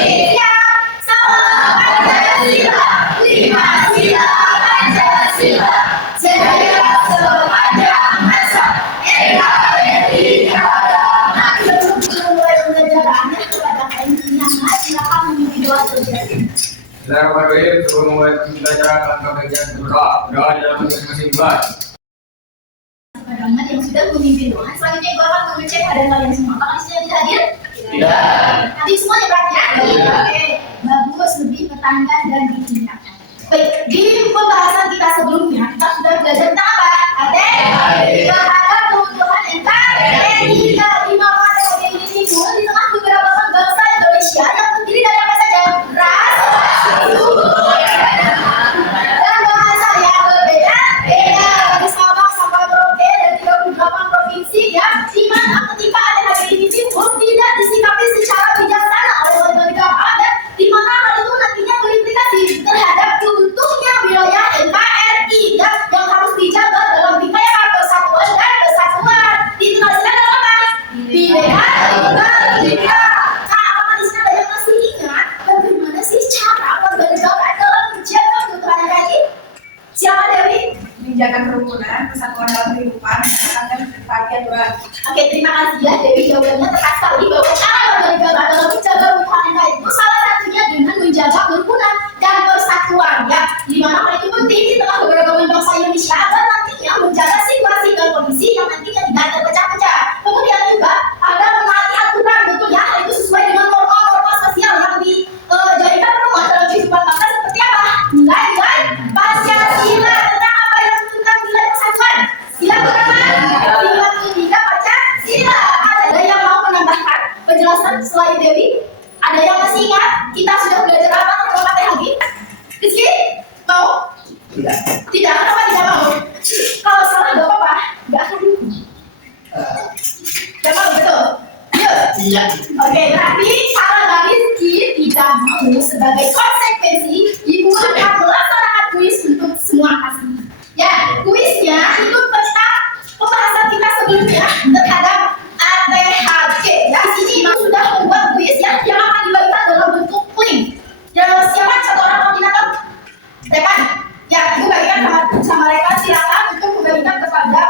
Indonesia. Salam Pancasila, lima sila Pancasila. Jaya sepanjang masa NKRI Harap. Mulai pembelajarannya kepada intinya, silakan mengikuti doa terjadi. Bismillahirrahmanirrahim. Sebelum memulai pembelajaran kajian berdoa dalam masing-masing kelas. Yang sudah memimpin doa. Selanjutnya Ibu akan mengecek pada kalian semua. Apakah isinya tidak hadir? Tidak. Nanti semuanya berarti ya? Tidak. Oke, bagus, lebih bertandang dan ditingkatkan. Baik, di pembahasan kita sebelumnya kita sudah belajar tentang apa? Terhadap kebutuhan NKRI di mana ini timbul di tengah beberapa bangsa Indonesia yang terdiri dari apa saja? Ras, suku, dan bahasa yang berbeda-beda dari Sabang sampai Merauke dan 38 provinsi ya, di mana ketika ada hari ini timbul tidak disikapi secara bijaksana oleh warga negara dan di mana hal itu nantinya berimplikasi terhadap utuhnya wilayah NKRI ya, yang harus dijaga dalam bingkai persatuan dan kesatuan. Dikenalkan dalam apa? Bineka Tunggal Ika. Nah, apakah di sana ada yang masih ingat bagaimana sih cara warga negara dalam menjaga kebutuhan NKRI? Siapa Dewi? Menjaga kerukunan, persatuan dalam kehidupan, dan kebahagiaan Tuhan. Oke, terima kasih ya Dewi, jawabannya tepat sekali bahwa cara warga negara dalam menjaga kebutuhan NKRI itu salah satunya dengan menjaga kerukunan dan persatuan ya, di mana hal itu penting di tengah beberapa bangsa Indonesia dan nantinya menjaga situasi dan kondisi yang nantinya tidak terpecah-pecah. Kemudian juga ada menaati aturan betul ya, hal itu sesuai dengan norma-norma sosial yang dijadikan perumahan dalam kehidupan bangsa seperti apa? Nilai-nilai Pancasila. Tentang apa yang tentang nilai persatuan? Sila pertama, sila ketiga Pancasila. Ada yang mau menambahkan penjelasan selain Dewi? Ada yang masih ingat? Kita sudah belajar apa terkait lagi? Rizky? Mau? Tidak. Tidak, kenapa tidak mau? Kalau salah gak apa-apa, gak akan dihukum. Gak mau, betul? Yuk. Iya. Oke, berarti karena Rizky tidak mau sebagai konsekuensi, Ibu akan melaksanakan kuis untuk semua kasih. Ya, kuisnya itu tentang pembahasan kita sebelumnya terhadap ATHC. Ya, sini Ibu sudah membuat kuis yang akan dibagikan dalam bentuk link. Yang siapa satu orang koordinator? Rekan? Ya, Ibu bagikan sama Rekan, silakan untuk membagikan kepada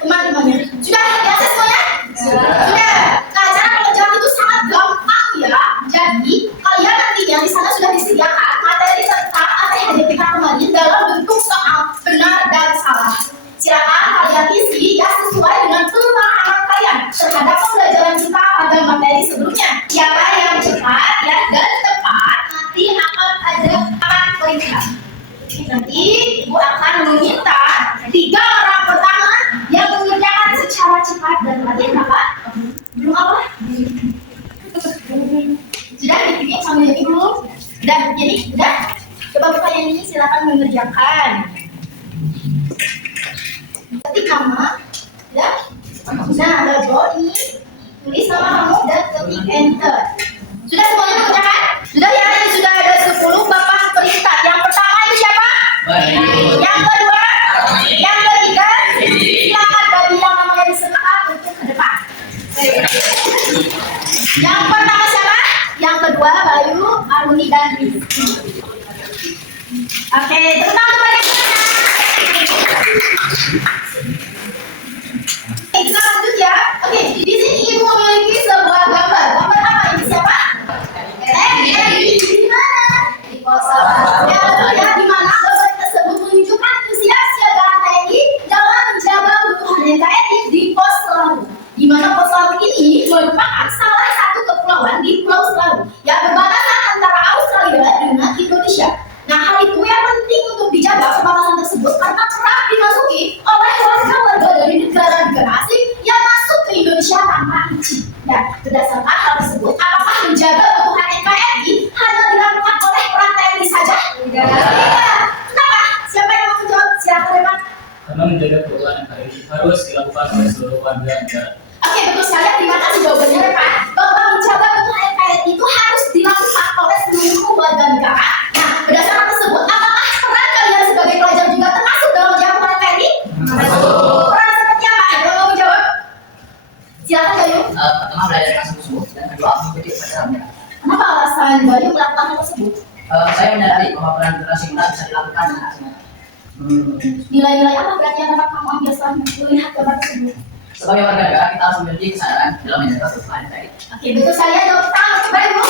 teman-temannya. Sudah biasa semuanya? Sudah. Nah, cara pengerjaan itu sangat gampang ya. Jadi, kalian nantinya di sana sudah disediakan materi tentang ATHC kemarin dalam bentuk soal benar dan salah. Silakan kalian isi ya sesuai dengan pemahaman kalian terhadap pembelajaran kita pada materi sebelumnya. Siapa yang cepat ya dan tepat nanti akan ada peringkat. Nanti Ibu akan meminta 3 orang pertama yang mengerjakan secara cepat dan kalian dapat belum apa? Sudah dibikin sama jadi belum? Sudah jadi sudah. Coba kalian ini silakan mengerjakan. Ketik nama, ya. Nah, logo ini tulis nama kamu dan ketik enter. Sudah semuanya mengerjakan? Sudah ya, ini sudah ada 10 bapak perintah. Yang pertama itu siapa? Yang kedua, yang ketiga, silakan bagi yang namanya disertakan untuk ke depan. Yang pertama siapa? Yang kedua Bayu, Aruni dan Rizky. Oke, tepuk tangan kepada semuanya. Oke, kita lanjut ya. Oke, di sini Ibu memiliki sebuah gambar. Gambar apa ini siapa? NKRI. Di mana? Di pos. Ya, di mana gambar tersebut menunjukkan kesiapsiagaan TNI dalam menjaga kebutuhan NKRI di pos Selawi. Di mana pos Selawi ini merupakan salah satu kepulauan di Pulau Selawi yang berbatasan antara Australia dengan Indonesia. Nah, hal itu yang penting untuk dijaga perbatasan tersebut karena kerap dimasuki oleh warga-warga dari negara-negara asing yang masuk ke Indonesia tanpa izin. Ya, berdasarkan hal tersebut, apakah menjaga kebutuhan NKRI hanya dilakukan oleh peran TNI saja? Tidak. Kenapa? Siapa yang mau menjawab? Silakan Rekan. Karena menjaga kebutuhan NKRI harus dilakukan oleh seluruh warga negara. Oke, betul sekali. Terima kasih jawabannya Rekan. Bahwa menjaga kebutuhan NKRI itu harus dilakukan oleh seluruh warga negara. Nah, berdasarkan tersebut, apakah peran kalian sebagai pelajar juga termasuk dalam menjaga kebutuhan NKRI? Peran seperti apa? Yang mau menjawab? Silakan Bayu. Pertama belajar dengan sungguh-sungguh dan kedua mengikuti upacara bendera. Kenapa alasan Dan Bayu melakukan hal tersebut. Saya menyadari bahwa peran generasi muda bisa dilakukan dengan hasilnya. Nilai-nilai apa berarti yang dapat kamu ambil setelah melihat gambar tersebut? Sebagai warga negara, kita harus memiliki kesadaran dalam menjaga kebersihan tadi. Oke, betul sekali ya, Dok. Bayu.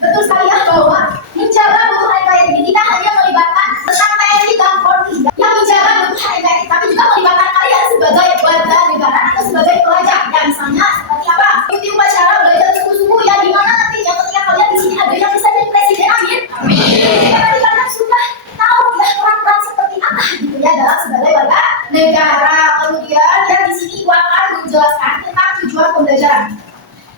Betul sekali ya bahwa menjaga kebutuhan rakyat ini tidak hanya melibatkan tentang TNI dan Polri yang menjaga kebutuhan rakyat, tapi juga melibatkan kalian sebagai warga negara atau sebagai pelajar. Ya, misalnya seperti apa? Ikuti upacara belajar sungguh-sungguh ya, di mana nantinya ketika kalian di sini ada yang bisa jadi presiden. Amin. Amin. Karena kalian sudah tahu ya peran-peran seperti apa gitu ya dalam sebagai warga negara. Kemudian yang di sini akan menjelaskan tentang tujuan pembelajaran.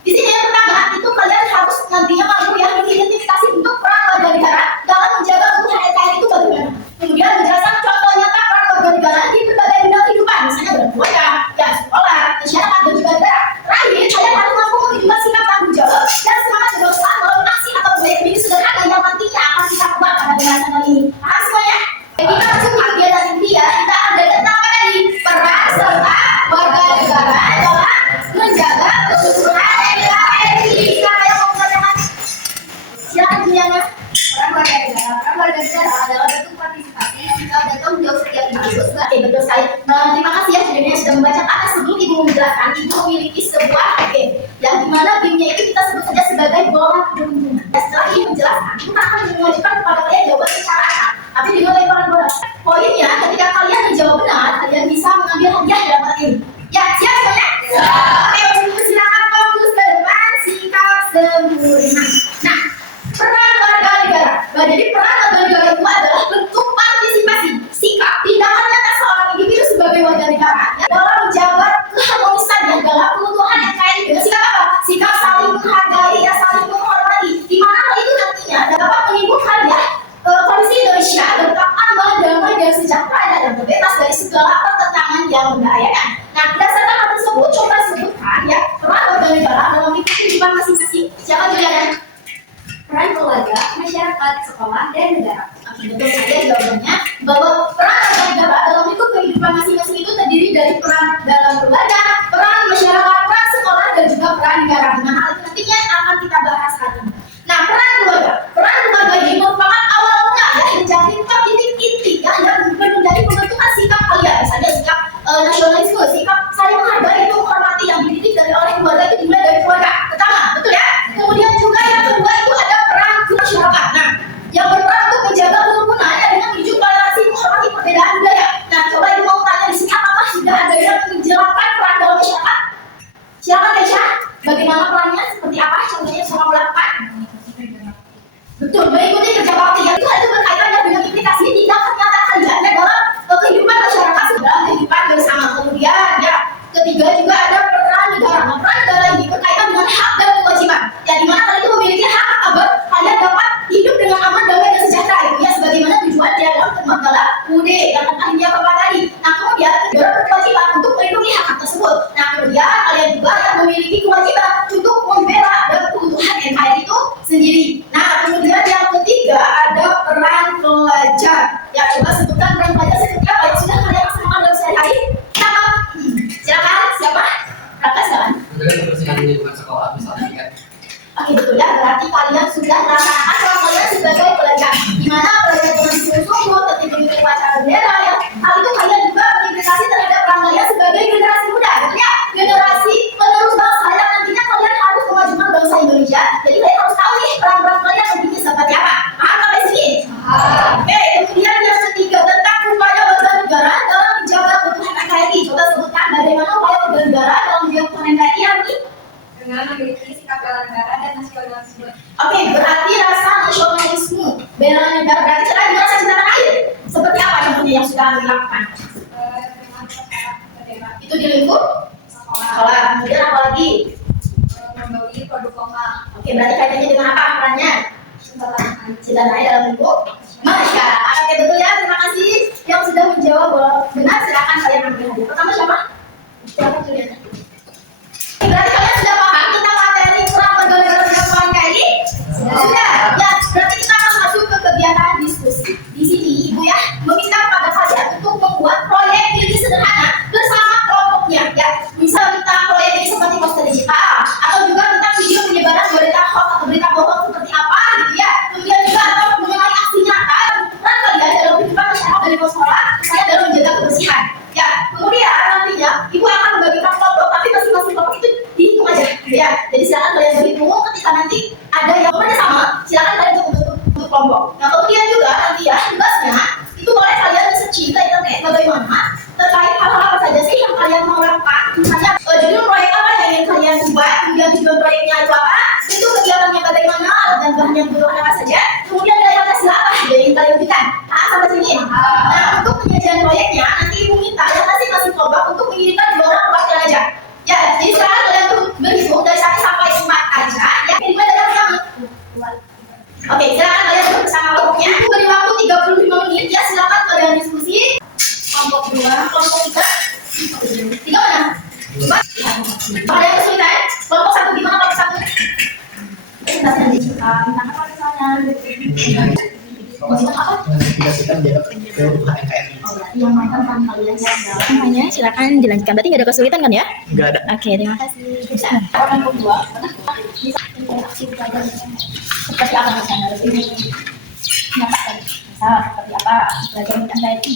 Di sini yang pertama itu kalian harus nantinya mampu ya mengidentifikasi bentuk peran warga negara dalam menjaga kebutuhan NKRI itu bagaimana. Kemudian menjelaskan contoh nyata peran warga negara di berbagai bidang kehidupan, misalnya berkeluarga, ya sekolah, masyarakat dan juga negara. Terakhir, kalian harus mampu menunjukkan sikap tanggung jawab dan semangat kebanggaan melalui aksi atau proyek mini sederhana yang nantinya akan kita buat pada pembahasan kali ini. Paham semuanya? Kita masuk ke kegiatan inti ya. Kita ada tentang apa tadi? Peran serta warga negara dalam menjaga kebutuhan NKRI. Siapa yang mau mengatakan? Silakan Juliana. Peran warga negara adalah bentuk partisipasi sikap dan tanggung jawab setiap individu. Oke, betul sekali. Terima kasih ya Juliana sudah membaca. Karena sebelum Ibu menjelaskan, Ibu memiliki sebuah game yang dimana gamenya itu kita sebut saja sebagai bola keberuntungan. Dan setelah Ibu menjelaskan, kita akan mewajibkan kepada kalian jawaban secara asal, tapi dengan lemparan bola. Poinnya, ketika kalian menjawab benar, kalian bisa mengambil hadiah dalam hal ini. Ya, siap semuanya? Oke, silakan fokus ke depan, sikap sempurna. Nah, peran warga negara. Nah, jadi peran warga negara itu adalah bentuk partisipasi, sikap, tindakan nyata seorang individu sebagai warga negara ya, dalam menjaga keharmonisan ya, dalam kebutuhan NKRI dengan sikap apa? Sikap saling menghargai, ya, saling menghormati. Di mana hal itu nantinya dapat menimbulkan ya kondisi Indonesia tetap aman, damai dan sejahtera dan bebas dari segala pertentangan yang membahayakan. Nah, berdasarkan hal tersebut, coba sebutkan ya peran warga negara dalam kehidupan masing-masing. Siapa Juliana? Peran keluarga, masyarakat, sekolah, dan negara. Oke, betul saja jawabannya bahwa peran warga negara dalam lingkup kehidupan masing-masing itu terdiri dari peran dalam keluarga, peran masyarakat, peran sekolah, dan juga peran negara. Di mana hal itu nantinya akan kita bahas hari ini. Nah, peran keluarga ini merupakan awal mula ya menjadi titik inti ya yang menjadi pembentukan sikap kalian, misalnya sikap nasionalisme, sikap saling menghargai itu menghormati yang dididik dari oleh keluarga itu dimulai dari keluarga pertama, betul ya? Kemudian juga yang kedua itu ada peran masyarakat. Nah, yang berperan untuk menjaga kerukunan dengan menunjuk toleransi menghormati perbedaan budaya. Nah, coba Ibu mau tanya di sini apakah sudah ada yang menjelaskan peran dalam masyarakat? Silakan Aisyah, bagaimana perannya? Seperti apa contohnya yang sama melakukan? Betul, mengikuti kerja bakti ya, itu berkaitannya dengan implikasi tindakan nyata kalian ya dalam kehidupan masyarakat dalam kehidupan bersama. Kemudian ya ketiga juga ada peran negara. Nah, peran negara ini berkaitan dengan hak dan kewajiban. Ya, di mana kalian itu memiliki hak agar kalian dapat hidup dengan aman, damai dan sejahtera. Itu ya sebagaimana tujuan dalam Magala UUD yang tadinya Bapak tadi. Nah, kemudian negara berkewajiban untuk melindungi hak tersebut. Nah, kemudian kalian juga yang memiliki kewajiban untuk membela dan kebutuhan NKRI itu sendiri. Nah, kemudian yang ketiga ada peran pelajar. Ya, coba sebutkan peran pelajar seperti apa yang sudah kalian laksanakan dalam sehari-hari. Silakan, siapa? Raka, silakan. Menjaga kebersihan di lingkungan sekolah, misalnya kan. Oke, betul ya, berarti kalian sudah melaksanakan peran kalian sebagai pelajar. Di mana pelajar dengan sungguh-sungguh ketika mengikuti upacara bendera ya. Hal itu kalian juga berimplikasi terhadap peran kalian sebagai generasi muda, betul ya? Generasi penerus bangsa yang nantinya kalian harus memajukan bangsa Indonesia. Jadi kalian harus tahu nih peran-peran kalian nantinya seperti apa. Paham sampai sini? Oke, kemudian yang ketiga tentang upaya warga negara dalam menjaga kebutuhan NKRI. Coba sebutkan bagaimana upaya warga negara dalam menjaga kebutuhan NKRI ini? Dengan memiliki sikap bela negara dan nasionalisme. Oke, berarti rasa nasionalisme bela negara berarti cara di masa tanah air. Seperti apa yang sudah dilakukan? Dengan masyarakat berdemokrasi, Itu di lingkup sekolah. Kemudian apa lagi? membeli produk lokal, Oke, berarti kaitannya dengan apa perannya? Sudah naik dalam lingkup masyarakat. Oke, betul ya. Terima kasih yang sudah menjawab benar. Silakan kalian ambil hadiah. Pertama siapa? Silakan Juliana. Berarti kalian sudah paham tentang materi peran warga negara dalam NKRI? Sudah. Ya, berarti kita akan masuk ke kegiatan diskusi. Di sini Ibu ya meminta pada kalian untuk membuat proyek ini sederhana bersama kelompoknya ya. Misal tentang proyek ini seperti poster digital atau juga tentang video penyebaran berita hoax atau berita bohong kelompok. Nah kemudian juga nanti ya tugasnya itu boleh kalian research ke internet bagaimana terkait hal-hal apa saja sih yang kalian mau lakukan. Misalnya judul proyek apa yang ingin kalian buat, kemudian tujuan proyeknya itu apa, itu kegiatannya bagaimana, alat dan bahan yang dibutuhkan apa saja, kemudian dari hasil apa yang ingin kalian berikan. Nah sampai sini. Nah untuk penyajian proyeknya nanti ibu minta ya masing-masing kelompok untuk mengirimkan 2 orang perwakilan aja. Ya jadi sekarang kalian tuh berhitung dari 1 sampai 4 aja. Ya dimulai dari yang pertama. Oke, silakan kalian duduk bersama kelompoknya. Aku beri waktu 35 menit. Ya, silakan kalian diskusi. Kelompok 2, kelompok 3. 3 mana? 4. Ada yang kesulitan? Kelompok 1 gimana kelompok 1? Kita nanti minta apa misalnya? Minta apa? Yang makan kalian ya. Makanya silakan dilanjutkan. Berarti nggak ada kesulitan kan ya? Nggak ada. Oke, terima kasih. Bisa. Orang kedua. Seperti apa misalnya lebih menyatakan misal seperti apa belajar anxiety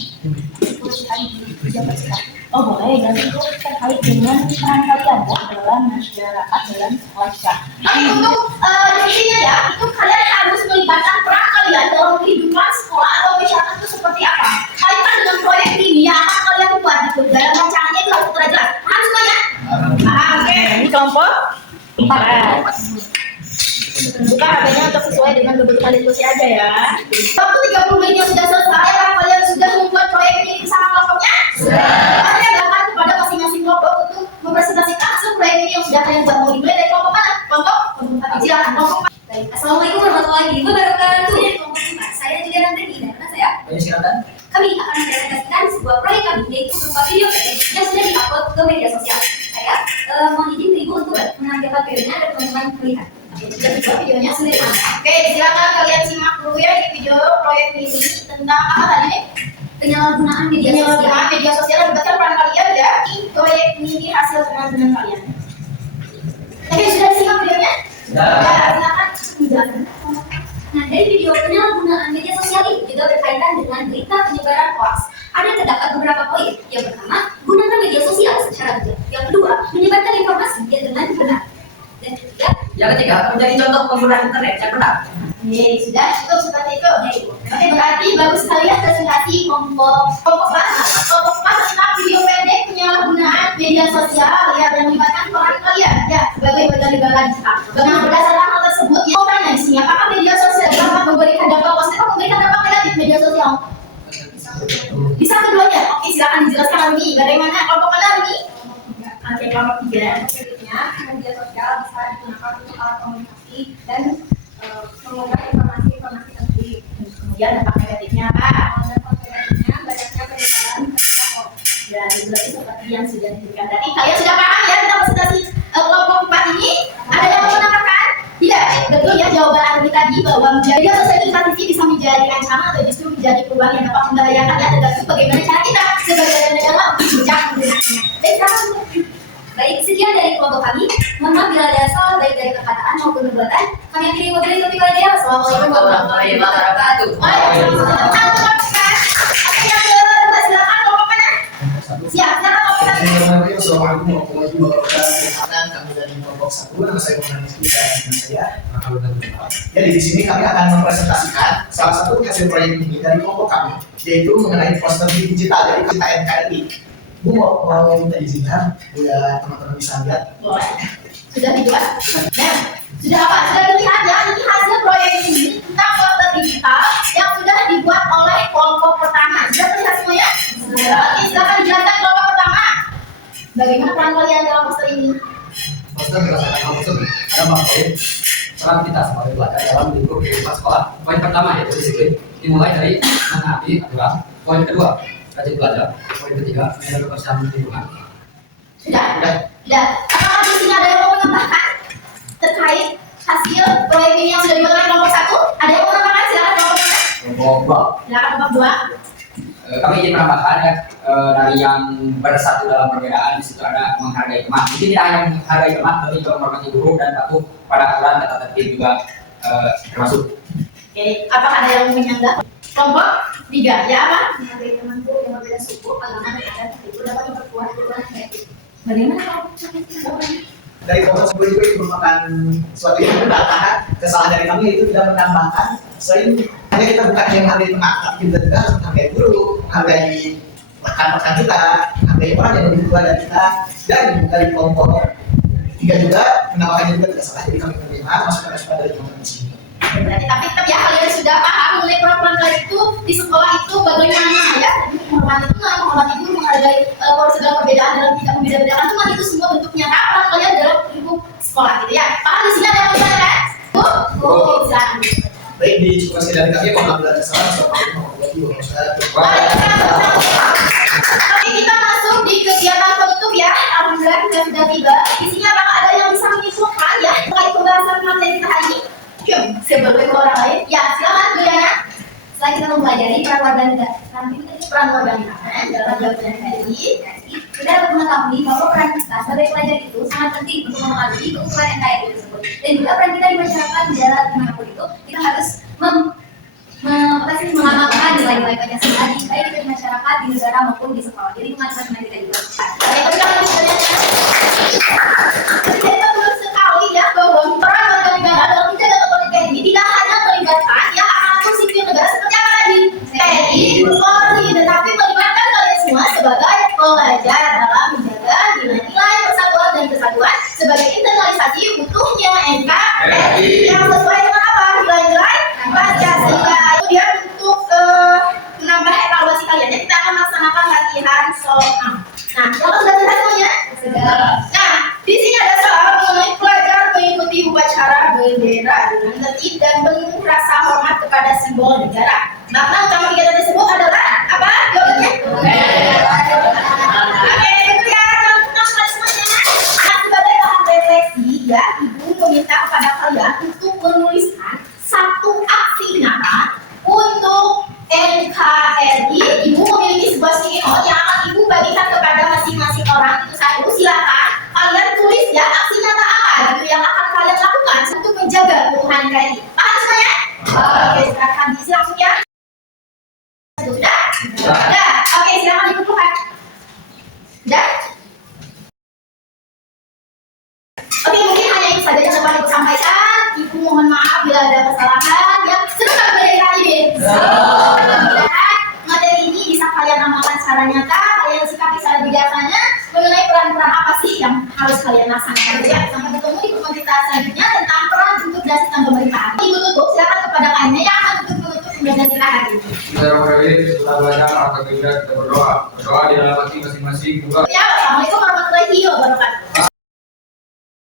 oh boleh dan itu terkait dengan peran kalian ya dalam masyarakat dalam sekolah kita. Tapi untuk intinya ya itu kalian harus melibatkan peran kalian dalam kehidupan sekolah atau masyarakat itu seperti apa. Kaitkan dengan proyek ini yang akan kalian buat itu dalam rancangannya itu harus terjelas. Paham semuanya? Oke. Ini kelompok 4. Buka HP-nya untuk sesuai dengan kebutuhan diskusi aja ya. Waktu 30 menit yang sudah selesai, apakah kalian sudah membuat proyek ini bersama kelompoknya? Sudah. Kalian datang kepada masing-masing kelompok untuk mempresentasikan hasil proyek ini yang sudah kalian buat. Mau dimulai dari kelompok mana? Kelompok? Silakan kelompok. Baik, assalamualaikum warahmatullahi wabarakatuh. Dari kelompok 5, saya juga nanti di mana saya? Silakan. Kami akan mempresentasikan sebuah proyek kami yaitu berupa video pendek yang sudah diupload ke media sosial. Saya mohon izin ibu untuk menanggapi videonya dan teman-teman melihat. Videonya sudah. Oke, silakan kalian simak dulu ya di video proyek ini tentang apa tadi nih? Penyalahgunaan media sosial. Penyalahgunaan media sosial dan betul peran kalian ya. Proyek ini hasil teman-teman kalian. Oke, sudah simak videonya? Ya, silakan menjelaskan. Nah, dari video penyalahgunaan media sosial ini juga berkaitan dengan berita penyebaran hoax. Ada terdapat beberapa poin. Yang pertama, gunakan media sosial secara bijak. Yang kedua, menyebarkan informasi dengan benar. Dan Yang ketiga, menjadi contoh pengguna internet yang benar. Oke, sudah cukup seperti itu. Oke, berarti bagus sekali ya presentasi kelompok tentang video pendek penyalahgunaan media sosial ya dan melibatkan peran kalian ya sebagai bagian negara digital. Dengan berdasarkan hal tersebut, yang tanya di sini apakah media sosial dapat memberikan dampak positif atau memberikan dampak negatif media sosial? Bisa keduanya. Oke, silakan dijelaskan Armi. Bagaimana kelompok mana Armi? Oke, kelompok 3. media sosial bisa digunakan untuk alat komunikasi dan mengunggah informasi-informasi penting. Kemudian dampak negatifnya apa? Dampak negatifnya banyaknya penyebaran berita hoax. Dan berarti seperti yang sudah diberikan tadi. Kalian sudah paham ya tentang presentasi kelompok 4 ini? Ada yang mau menambahkan? Tidak, betul ya jawaban Armi tadi bahwa media sosial itu bisa menjadi ancaman atau justru menjadi peluang yang dapat membahayakan ya tergantung bagaimana cara kita sebagai badan negara untuk bijak menggunakannya. Baik, sekian dari kelompok kami. Mohon maaf bila ada salah baik dari perkataan maupun perbuatan. Kami akhiri mobil itu pada dia. Wassalamualaikum warahmatullahi wabarakatuh. Waalaikumsalam. Oke, yang kedua silakan kelompok mana? Siap, silakan kelompok mana? Assalamualaikum warahmatullahi wabarakatuh. Kami dari kelompok 1, nama saya Muhammad Rizky dan saya. Jadi di sini kami akan mempresentasikan salah satu hasil proyek ini dari kelompok kami, yaitu mengenai poster digital dari kita NKRI. Bu mau minta izinnya, biar teman-teman bisa lihat. Boleh. Sudah dibuat. Nah, sudah apa? Sudah dilihat ya, ini hasil proyek ini tentang poster digital yang sudah dibuat oleh kelompok pertama. Sudah terlihat semuanya? Sudah. Oke, silakan dijelaskan kelompok pertama. Bagaimana peran kalian dalam poster ini? Poster berdasarkan hal tersebut. Ada beberapa poin peran kita sebagai pelajar dalam lingkup kehidupan sekolah. Poin pertama yaitu disiplin. Dimulai dari menaati aturan. Poin kedua, rajin belajar. Poin ketiga, menjaga kebersihan lingkungan. Sudah. Apakah di sini ada yang mau menambahkan terkait hasil proyek ini yang sudah dibuat oleh kelompok 1? Ada yang mau menambahkan? Silakan kelompok 1. Kelompok Silakan kelompok 2. Kami ingin menambahkan ya, dari yang bersatu dalam perbedaan di situ ada menghargai teman. Jadi tidak hanya menghargai teman, tapi juga menghormati guru dan patuh pada aturan tata tertib juga termasuk. Oke, apakah ada yang menyanggah? Kelompok 3, ya apa? Menghargai temanku yang berbeda suku, agama, dan adat itu dapat memperkuat hubungan negatif. Bagaimana kelompok 3? dari kelompok sebelum itu merupakan suatu yang benar karena kesalahan dari kami itu tidak menambahkan selain hanya kita bukan yang menghargai teman, tapi kita juga harus menghargai guru, menghargai rekan-rekan kita, menghargai orang yang lebih tua dari kita, dan dari kelompok tiga juga menambahkannya juga tidak salah. Jadi kami menerima masukan-masukan dari teman-teman di sini. Berarti tapi ya kalian sudah paham mengenai peraturan itu di sekolah itu bagaimana ya, menghormati teman, menghormati guru, menghargai segala perbedaan dalam tidak membeda-bedakan teman, itu semua bentuk nyata peran kalian dalam lingkup sekolah gitu ya. Paham di sini ada yang bertanya kan? Silakan. Baik, dicukupkan sekian dari kami. Kalau ada kesalahan, assalamualaikum warahmatullahi wabarakatuh. Oke, kita masuk di kegiatan penutup ya. Alhamdulillah kita sudah tiba. Di sini apakah ada yang bisa menyimpulkan ya terkait pembahasan materi kita hari ini? Sebagai orang lain, ya silakan Juliana. Setelah kita mempelajari peran warga negara, Peran warga negara dalam jawaban tadi. kita dapat mengetahui bahwa peran kita sebagai pelajar itu sangat penting untuk memahami kebutuhan NKRI tersebut. Dan juga peran kita di masyarakat di daerah dimanapun itu, kita harus mengamalkan nilai-nilai Pancasila baik itu di masyarakat, di negara maupun di sekolah. Jadi pengalaman kita juga. Jadi betul sekali ya bahwa peran warga negara dalam menjaga ketertiban ini tidak hanya melibatkan ya aparatur sipil negara seperti apa tadi TNI, Polri, tetapi melibatkan kalian semua sebagai pelajar dalam menjaga nilai-nilai persatuan dan kesatuan sebagai internalisasi utuhnya NKRI yang sesuai dengan apa nilai-nilai Pancasila. Kemudian untuk menambah evaluasi kalian, kita akan melaksanakan latihan soal. Nah, kalau sudah selesai semuanya? Nah, di sini ada soal mengenai pelajar mengikuti upacara bendera dengan tertib dan penuh rasa hormat kepada simbol negara. Makna utama kegiatan tersebut adalah apa? Jawabannya? Oke, itu ya teman-teman semuanya. Nah, sebagai bahan refleksi ya, Ibu meminta kepada kalian untuk menuliskan satu aksi nyata untuk NKRI. Ibu memiliki sebuah sticky note yang akan Ibu bagikan kepada masing-masing orang. Itu satu, silakan kalian tulis ya aksi nyata apa gitu yang akan kalian lakukan untuk menjaga keutuhan NKRI. Paham semuanya? Oke, silakan diisi langsung ya. Sudah? Sudah. Oke, silakan Ibu Tuhan. Sudah? Oke, mungkin hanya itu saja yang dapat Ibu sampaikan. Ibu mohon maaf bila ada kesalahan. Ya, semoga dari ini. Mudah-mudahan materi ini bisa kalian amalkan secara nyata, kalian sikapi secara bijaksana mengenai peran-peran apa sih yang harus kalian laksanakan. Ya, sampai ketemu di pertemuan kita selanjutnya tentang peran bentuk dan sistem pemerintahan. Ibu tutup, silakan kepada kalian yang akan menutup pembelajaran kita hari ini. Bismillahirrahmanirrahim. Setelah belajar, alhamdulillah kita berdoa di dalam hati masing-masing juga.